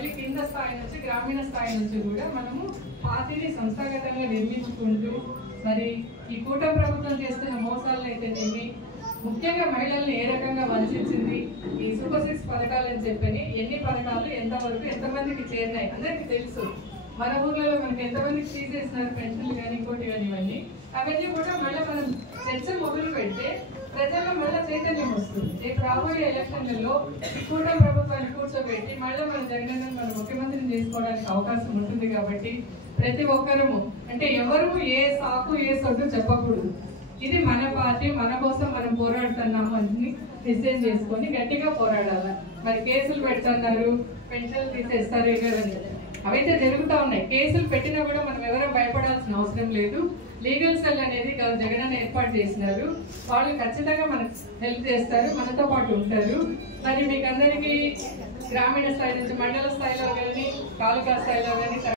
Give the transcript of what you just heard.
వెళ్ళి కింద స్థాయి నుంచి గ్రామీణ స్థాయి నుంచి కూడా మనము పార్టీని సంస్థాగతంగా నిర్మించుకుంటూ మరి ఈ కూటమి ప్రభుత్వం చేస్తున్న మోసాలను అయితేనేమి, ముఖ్యంగా మహిళల్ని ఏ రకంగా వంచింది, ఈ సూపర్ 6 పథకాలని చెప్పని ఎన్ని పథకాలు ఎంతవరకు ఎంతమందికి చేరినాయి అందరికి తెలుసు. మన ఊర్లలో మనకి ఎంతమందికి తీసేసినారు పెన్షన్లు కానీ ఇంకోటి కానీ ఇవన్నీ అవన్నీ కూడా మళ్ళీ మనం చర్చ మొదలు పెడితే ప్రజల్లో మళ్ళీ చైతన్యం వస్తుంది. రేపు రాబోయే ఎలక్షన్లలో కూటమి ప్రభుత్వాన్ని కూర్చోబెట్టి మళ్ళీ మన జగన్ మన ముఖ్యమంత్రిని చేసుకోవడానికి అవకాశం ఉంటుంది. కాబట్టి ప్రతి ఒక్కరము అంటే ఎవరు ఏ సాకు ఏ సొడ్డు చెప్పకూడదు. ఇది మన పార్టీ, మన కోసం మనం పోరాడుతున్నాము అని నిశ్చయం చేసుకొని గట్టిగా పోరాడాలి. మరి కేసులు పెడుతున్నారు, పెన్షన్లు తీసేస్తారు ఇవన్నీ అవైతే జరుగుతూ ఉన్నాయి. కేసులు పెట్టినా కూడా మనం ఎవరో భయపడాల్సిన అవసరం లేదు. లీగల్ సెల్ అనేది జగన్ ఏర్పాటు చేసినారు. వాళ్ళు ఖచ్చితంగా మనకు హెల్ప్ చేస్తారు, మనతో పాటు ఉంటారు. మరి మీకు అందరికీ గ్రామీణ స్థాయి నుంచి మండల స్థాయిలో కానీ తాలూకా స్థాయిలో కానీ